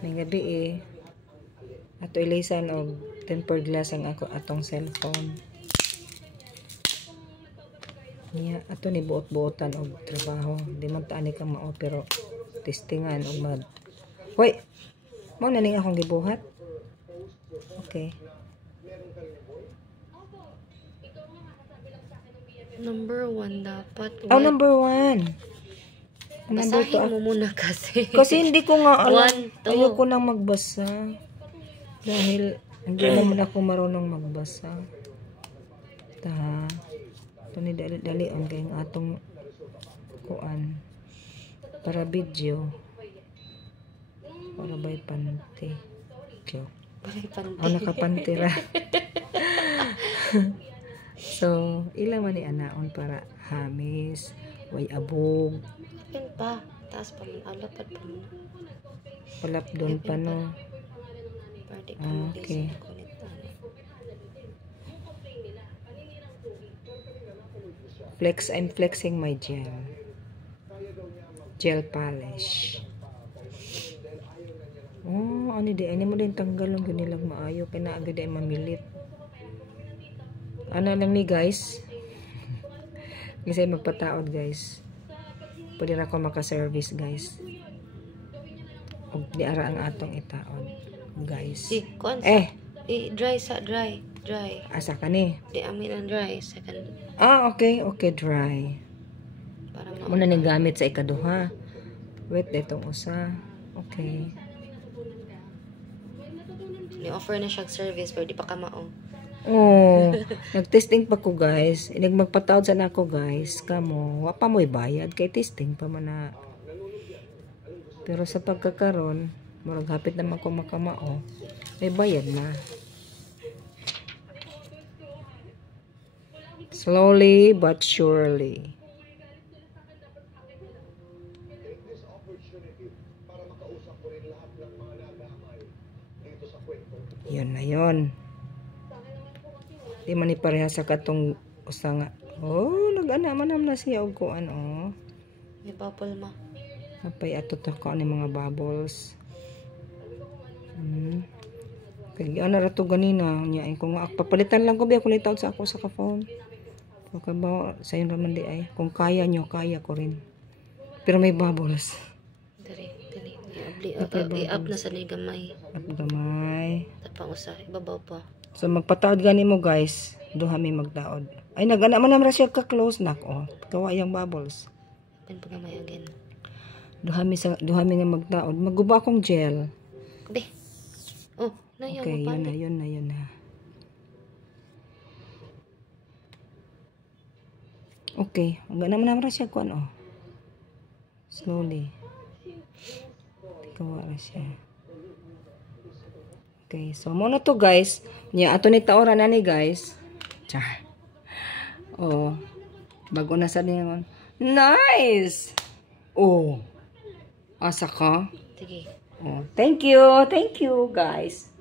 May gabi eh. Ato ilisan og tempered glass ang ako atong cellphone. Niya ato ni buot-buotan og trabaho. Di man taani ka mao pero testingan og mag. Hoy. Mao na ning akong gibuhat. Okay. Number 1 dapat. Oh, number 1. Basahin mo muna kasi. Kasi hindi ko nga alam. 1, 2. Ayoko nang magbasa. Dahil hindi naman ako marunong magbasa. Ito ni dali ang kayong atong kuan. Para video. Para bay panty. Joke. Para panty. Oh, nakapantira. So, ilang man ni anaon para hamis, way abog. Pin pa. Taas pa man. Alapat pa man. Palap doon pa no. Okay. I'm flexing my gel. Gel polish. Oh, ano di? Ano mo din tanggal lang gunilang maayo. Kaya na agad ay mamilit. Ano lang ni guys? Kasi magpataod guys. Pwede na ako makaservice guys. Huwag di ara ang atong itaod. Guys. Dry sa dry. Asa ka ni? Di amin ang dry. Second. Okay. Okay, dry. Muna ni gamit sa ikaduha. Wait, itong usa. Okay. Ni-offer na siyang service pero di pa ka mao. Oh, nag-testing pa ko guys. Magpataod sa nako guys. Kamo, wa pa mo'y bayad kay testing pa man na. Pero sa pagkakaroon, murag hapit naman ko makamao. May bayad na. Slowly but surely. Yun na yun. Di man ni pareha sa katong usanga. Oh, nag-ana man na siya og kuan oh. May bubble ma. Napay ato to ko ani mga bubbles. Kaya ana ra to ganina nya kung papalitan lang ko biya kung litaw sa ako sa ka-phone. Okay ba sa inyo raman di ay kung kaya nyo kaya ko rin. Pero may bubbles. Dali. I-up na sa ni gamay. Up gamay. Tapang usa ibabaw pa. So magpataod gani mo guys. Duha mi magtaod. Ay nagana man namra siya ka-close nako. Kawa yang bubbles. Pen pagamay again. Duha mi nga magtaod. Maguba akong gel. Be. Oh, na okay, yun na. Okay, hanggang naman namra siya kuan oh. Slowly. Kawa ra siya. Okay, so muna to guys. Nya ato ni taoran na ni guys. Char. Oh. Bago na sa niya. Nice. Oh. Asa ka? Sige. Oh, thank you guys.